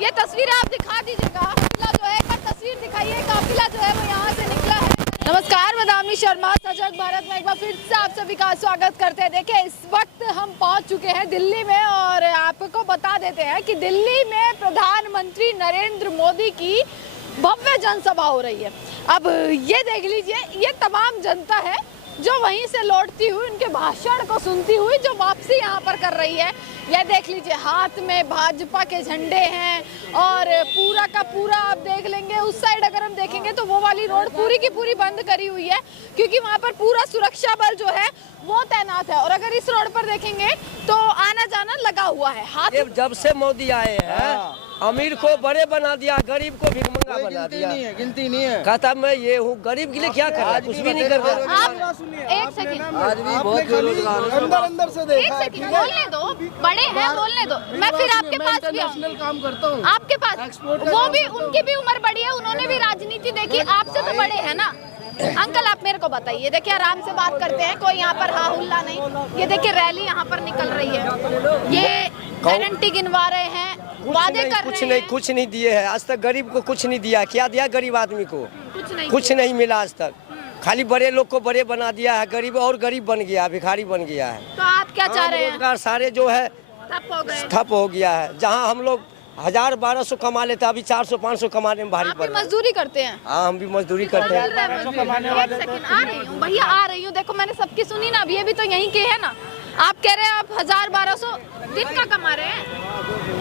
ये तस्वीरें आप दिखा दीजिएगा। काफिला जो है, एक बार तस्वीर दिखाइए। काफिला जो है वो यहाँ से निकला है। नमस्कार, मैं दामिनी शर्मा, सजग भारत में एक बार फिर से आप सभी का स्वागत करते हैं। देखिए, इस वक्त हम पहुँच चुके हैं दिल्ली में और आपको बता देते हैं कि दिल्ली में प्रधानमंत्री नरेंद्र मोदी की भव्य जनसभा हो रही है। अब ये देख लीजिए, ये तमाम जनता है जो वहीं से लौटती हुई उनके भाषण को सुनती हुई जो वापसी यहाँ पर कर रही है। यह देख लीजिए, हाथ में भाजपा के झंडे हैं और पूरा का पूरा आप देख लेंगे। उस साइड अगर हम देखेंगे तो वो वाली रोड पूरी की पूरी बंद करी हुई है क्योंकि वहाँ पर पूरा सुरक्षा बल जो है वो तैनात है। और अगर इस रोड पर देखेंगे तो आना जाना लगा हुआ है। हाथ जब से मोदी आए हैं अमीर को बड़े बना दिया, गरीब को भिखमंगा बना दिया। गिनती नहीं है। कहता मैं ये हूँ, गरीब के लिए क्या कर रहा है? कुछ भी नहीं कर रहा। आप एक सेकंड, आज भी बहुत बेरोजगार अंदर से देखा है। एक सेकंड बोलने दो, बड़े हैं बोलने दो। मैं फिर आपके पास भी आऊंगी। काम करता हूँ आपके पास वो भी, उनकी भी उम्र बड़ी है, उन्होंने भी राजनीति देखी, आपसे तो बड़े हैं ना। अंकल आप मेरे को बताइए, देखिए आराम से बात करते हैं, कोई यहाँ पर हा हुल्ला नहीं। ये देखिए रैली यहाँ पर निकल रही है, ये गारंटी गिनवा रहे हैं, वादे कर रहे हैं। कुछ नहीं दिए है आज तक, गरीब को कुछ नहीं दिया। क्या दिया गरीब आदमी को? कुछ नहीं मिला आज तक। खाली बड़े लोग को बड़े बना दिया है, गरीब और गरीब बन गया, भिखारी बन गया है। तो आप क्या चाह रहे हैं? रोजगार सारे जो है ठप हो गया है। जहाँ हम लोग 1000-1200 कमा लेते, अभी 400-500 कमाने में भारी पड़ रहा है। मजदूरी करते हैं? हाँ, हम भी मजदूरी करते हैं। एक सेकंड, आ रही हूँ भैया, आ रही हूँ। देखो मैंने सबकी सुनी ना, अब ये भी तो यहीं के है ना। आप कह रहे हैं आप 1000-1200 दिन का कमा रहे हैं?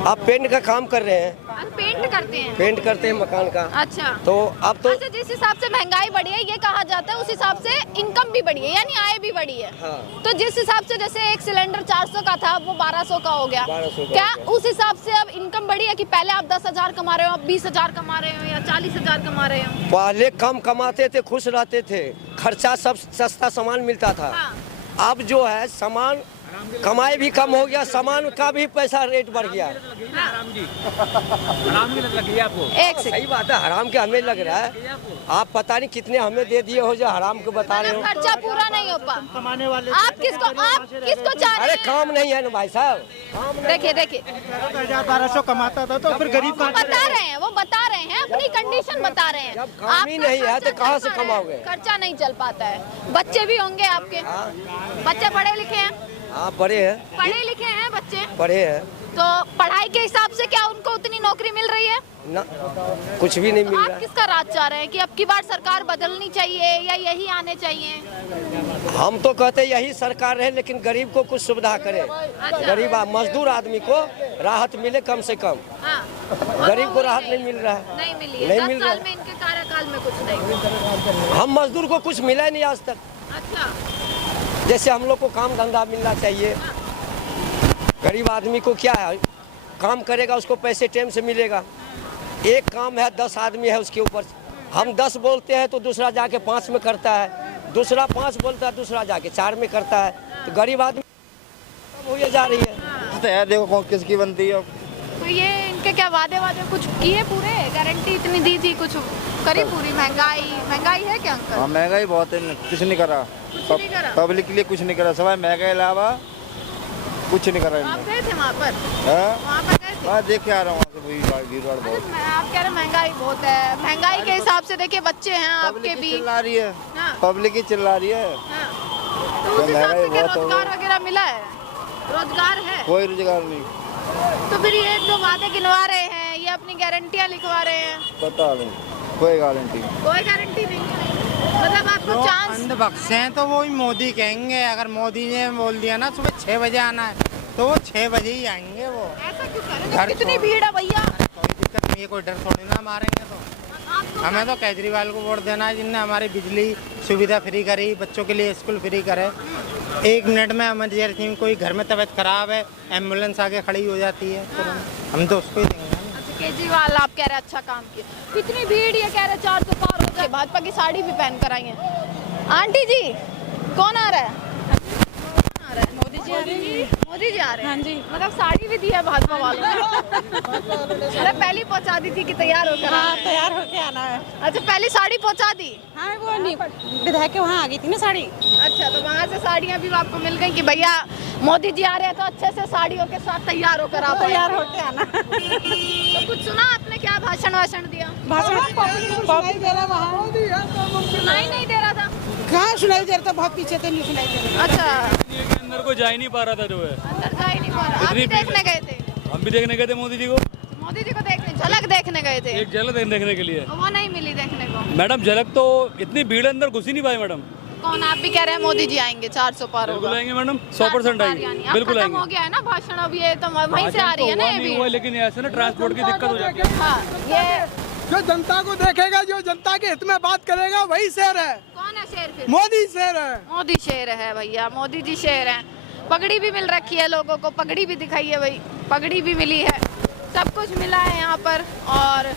आप पेंट का काम कर रहे हैं? पेंट करते हैं? पेंट करते हैं मकान का। अच्छा, तो अब तो अच्छा, जिस हिसाब से महंगाई बढ़ी है ये कहा जाता है, उस हिसाब से इनकम भी बढ़ी है, यानी आय भी बढ़ी है। हाँ। तो जिस हिसाब से जैसे एक सिलेंडर 400 का था वो 1200 का हो गया, 1200 का क्या उस हिसाब से अब इनकम बढ़ी है कि पहले आप 10,000 कमा रहे हो, अब 20,000 कमा रहे हो या 40,000 कमा रहे हो? पहले कम कमाते थे, खुश रहते थे, खर्चा सब सस्ता सामान मिलता था। हाँ। अब जो है सामान कमाई भी कम हो गया, सामान का भी पैसा रेट बढ़ गया। हराम की लत लग गई आपको। एक सेकंड, सही बात है, हराम के हमें लग रहा है। आप पता नहीं कितने हमें दे दिए हो जो हराम को बता रहे हो। खर्चा पूरा नहीं हो पा। कमाने वाले आप किसको चाह रहे अरे हैं? काम नहीं है ना भाई साहब। देखिए 1200 कमाता था तो फिर गरीब वो बता रहे हैं, वो बता रहे हैं, अपनी कंडीशन बता रहे हैं। जब काम ही नहीं है तो कहाँ से कमाओगे? खर्चा नहीं चल पाता है। बच्चे भी होंगे आपके? बच्चे पढ़े लिखे हैं? आप बड़े हैं, पढ़े लिखे हैं बच्चे? बड़े हैं तो पढ़ाई के हिसाब से क्या उनको उतनी नौकरी मिल रही है? ना, कुछ भी नहीं मिल आप रहा है। किसका राज चाह रहे हैं कि अब की बार सरकार बदलनी चाहिए या यही आने चाहिए? हम तो कहते यही सरकार रहे, लेकिन गरीब को कुछ सुविधा करे। गरीब मजदूर आदमी को राहत मिले कम से कम। हाँ। गरीब को राहत नहीं मिल रहा है। नहीं मिली है। नहीं 10 मिल रहा साल है। में इनके कार्यकाल में कुछ नहीं। हम मजदूर को कुछ मिला ही नहीं आज तक। अच्छा, जैसे हम लोग को काम धंधा मिलना चाहिए। गरीब आदमी को क्या है, काम करेगा उसको पैसे टाइम से मिलेगा। एक काम है, 10 आदमी है उसके ऊपर, हम 10 बोलते हैं तो दूसरा जाके 5 में करता है, दूसरा 5 बोलता है दूसरा जाके 4 में करता है। तो गरीब आदमी कम हुई जा रही है। तो यार देखो कौन किसकी बनती है। तो ये इनके क्या वादे कुछ किए पूरे? गारंटी इतनी दी थी, कुछ करी पूरी? महंगाई है क्या अंकल? हाँ महंगाई बहुत है, कुछ नहीं करा। कुछ नहीं करा? पब्लिक के लिए कुछ नहीं करा, सवाई महंगाई अलावा कुछ नहीं करा आप गए थे वहाँ पर? हाँ वहाँ पर गए थे? हाँ, देख के आ रहा हूँ भीड़ भाड़ बहुत। आप कह रहे महंगाई बहुत है, महंगाई के हिसाब से देखिए बच्चे हैं आपके पब्लिक भी। ही चिल्ला रही है। हाँ। पब्लिक ही चिल्ला रही है। हाँ। तो उस हिसाब से क्या रोजगार वगैरह मिला है? रोजगार है? कोई रोजगार नहीं। तो फिर ये जो वादे गिनवा रहे हैं, ये अपनी गारंटियाँ लिखवा रहे हैं? पता नहीं, कोई गारंटी। कोई गारंटी नहीं है, मतलब आपको चांस? अंधभक्त हैं तो वो ही मोदी कहेंगे। अगर मोदी ने बोल दिया ना सुबह 6 बजे आना है तो वो 6 बजे ही आएंगे। वो ऐसा क्यों कर रहे घर हैं? कितनी भीड़ है भैया? कोई दिक्कत नहीं है, कोई डर थोड़ी ना मारेंगे। तो हमें तो केजरीवाल को वोट देना है, जिनने हमारी बिजली सुविधा फ्री करी, बच्चों के लिए स्कूल फ्री करे। 1 मिनट में इमरजेंसी में कोई घर में तबीयत खराब है, एम्बुलेंस आके खड़ी हो जाती है, तो हम तो उसको ही देंगे। अच्छा, केजरीवाल आप कह रहे हैं अच्छा काम किया। कितनी भीड़, ये कह रहे 400 पार हो जाए। भाजपा की साड़ी भी पहन कर आई है। आंटी जी, कौन आ रहा है? मोदी जी आ रहे हैं। मोदी मोदी जी आ रहे हैं? हाँ जी। मतलब साड़ी भी दी है भाजपा वालों ने? मतलब पहले पहुंचा दी थी कि तैयार होकर? हाँ, तैयार होके आना है। अच्छा, पहले साड़ी पहुंचा दी? हाँ, वो नहीं, विधायक के वहाँ आ गई थी ना साड़ी। अच्छा, तो वहाँ से साड़ियाँ भी आपको मिल गई कि भैया मोदी जी आ रहे हैं तो अच्छे से साड़ियों के साथ तैयार होकर आप तैयार होके आना। तो कुछ सुना आपने, क्या भाषण वाषण दिया? भाषण पॉपुलर दे रहा वहाँ। सुनाई नहीं दे रहा था? कहाँ सुनाई दे रहा था, बहुत पीछे थे, नहीं सुनाई दे रहा। अच्छा, अंदर को जा ही नहीं पा रहा था जो है। अंदर जा ही नहीं पा रहा। आप भी देखने गए थे? हम भी देखने गए थे मोदी जी को। मोदी जी को देखने, झलक देखने गए थे? एक झलक देखने के लिए। वो नहीं मिली देखने को? मैडम झलक तो इतनी भीड़ अंदर घुस ही नहीं पाई मैडम। कौन? आप भी कह रहे हैं मोदी जी आएंगे, 400 पार होगा? बिल्कुल आएंगे मैडम, 100% आएंगे, बिल्कुल आएंगे। हो आएंगे। गया है ना भाषण, अब ये तो वहीं से आ रही है ना ये भी। लेकिन ऐसे ना ट्रांसपोर्ट की दिक्कत हो जाती है। हाँ, ये जो जनता को देखेगा, जो जनता के हित में बात करेगा, वही शेर है। कौन है शेर फिर? मोदी शेर है। मोदी शेर है भैया, मोदी जी शेर हैं। पगड़ी भी मिल रखी है लोगों को, पगड़ी भी दिखाई है भाई, पगड़ी भी मिली है, सब कुछ मिला है यहाँ पर। और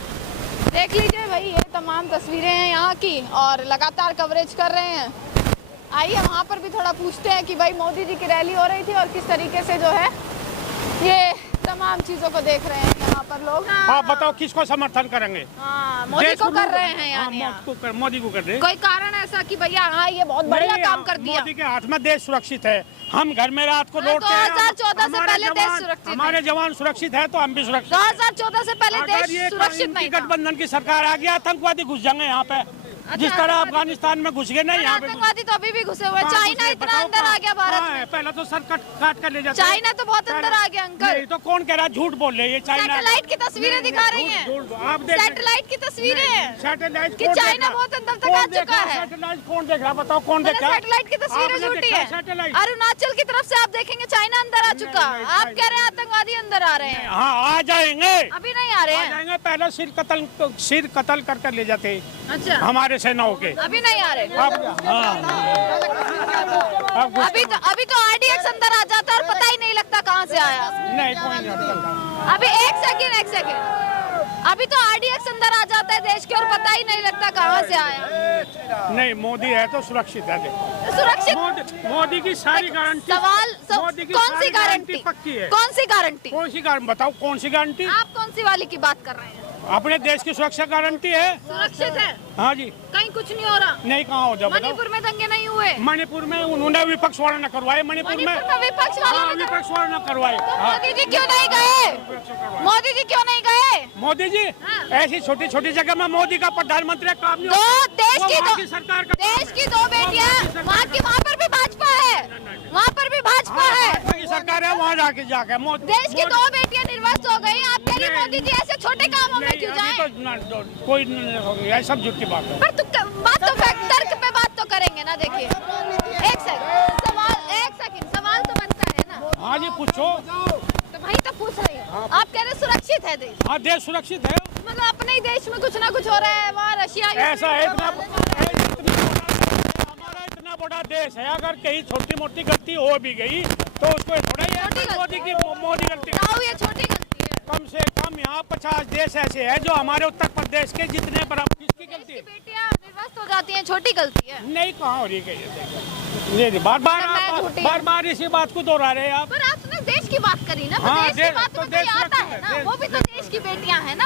देख लीजिए भाई, ये तमाम तस्वीरें हैं यहाँ की और लगातार कवरेज कर रहे हैं। आइए वहाँ पर भी थोड़ा पूछते हैं कि भाई मोदी जी की रैली हो रही थी और किस तरीके से जो है ये तमाम चीजों को देख रहे हैं यहाँ पर लोग। हाँ, बताओ किसको समर्थन करेंगे? हाँ, मोदी को कर रहे हैं यानी। मोदी को कर रहे हैं। कोई कारण ऐसा कि भैया हाँ ये बहुत बढ़िया काम कर दिया? मोदी के हाथ में देश सुरक्षित है। हम घर में रात को लौटते हैं। 2014 से पहले देश सुरक्षित है। हमारे जवान सुरक्षित है तो हम भी सुरक्षित। 2014 से पहले अगर देश ये सुरक्षित नहीं था। गठबंधन की सरकार आ गया, आतंकवादी घुस जाएंगे यहाँ पे। जिस तरह अफगानिस्तान में घुस गए ना, यहाँ पे आतंकवादी तो अभी भी घुसे हुए। चाइना इतना अंदर आ गया भारत में। पहले तो सर काट कर ले जाते। चाइना तो बहुत अंदर आ गया अंकल। नहीं तो कौन कह रहा है, झूठ बोल रहे हैं। ये चाइना सैटेलाइट की तस्वीरें दिखा रही हैं। आप देख, सैटेलाइट की तस्वीरें हैं सैटेलाइट कि चाइना बहुत अंदर तक आ चुका है। सैटेलाइट कौन देख रहा, बताओ कौन देख रहा? सैटेलाइट की तस्वीरें आपने छूटी देखा है। सैटेलाइट? अरुणाचल की तरफ से आप देखेंगे चाइना अंदर आ चुका। आप कह रहे हैं आतंकवादी अंदर आ रहे हैं। हाँ, आ जाएंगे। अभी नहीं आ रहे आ हैं? जाएंगे। पहले सिर कत्ल कर ले जाते अच्छा, हमारे सेनाओं के। अभी नहीं आ रहे। अब हाँ, अभी तो आरडीएक्स अंदर आ जाता है और पता ही नहीं लगता कहाँ से आया। नहीं, कोई नहीं। अभी एक सेकंड अभी तो आरडीएक्स अंदर आ जाता है देश के और पता ही नहीं लगता कहाँ से आया। नहीं, मोदी है तो सुरक्षित है। सुरक्षित मोदी की सारी गारंटी। मोदी की कौन सी सारी गारंटी? पक्की है। कौन सी गारंटी? कौन सी गारंटी बताओ, कौन सी गारंटी? आप कौन सी वाली की बात कर रहे हैं? अपने देश की सुरक्षा गारंटी है। सुरक्षित है? हाँ जी। कहीं कुछ नहीं हो रहा? नहीं, कहाँ हो जाए? मणिपुर में दंगे नहीं हुए? मणिपुर में उन्होंने विपक्ष वाले न करवाए। मणिपुर में विपक्ष वाले विपक्ष वाले न करवाए। मोदी जी क्यों नहीं गए? मोदी जी क्यों नहीं गए? मोदी जी ऐसी छोटी छोटी जगह में मोदी का प्रधानमंत्री काम नहीं दो देश वो की वहाँ दो की सरकार का देश की दो बेटियां, वहाँ पर भी भाजपा है, वहाँ पर भी भाजपा है। भाजपा की सरकार है, वहाँ जाके देश की दो बेटियां निर्वासित हो गई। आप कह रही मोदी जी ऐसे छोटे कामों में क्यों जाएं? कोई नहीं, सब झूठ की बात है। पर बात तो तर्क पे बात तो करेंगे ना। देखिए एक सेकंड सवाल तो बनता है ना। हाँ जी, पूछो। तो वही तो पूछ रही हूँ। आप कह रहे सुरक्षित है देश? हाँ, देश सुरक्षित है। मतलब अपने ही देश में कुछ ना कुछ हो रहा है, वहाँ रशिया ऐसा है, हमारा इतना बड़ा देश है, अगर कहीं छोटी मोटी गलती हो भी गई तो उसको थोड़ा ही मोदी गलती। ये छोटी गलती है। कम से कम यहाँ 50 देश ऐसे हैं जो हमारे उत्तर प्रदेश के जितने बराबर। किसकी गलती है? बेटियां निर्वासित हो जाती हैं, छोटी गलती है? नहीं, कहाँ हो रही है? बार बार इसी बात को दोहरा रहे हैं आप। पर आपने देश की बात करी ना, तो हाँ, देश की बात तो में देश कोई आता है सुरक्षित ना, है, वो भी तो देश की बेटियां हैं ना।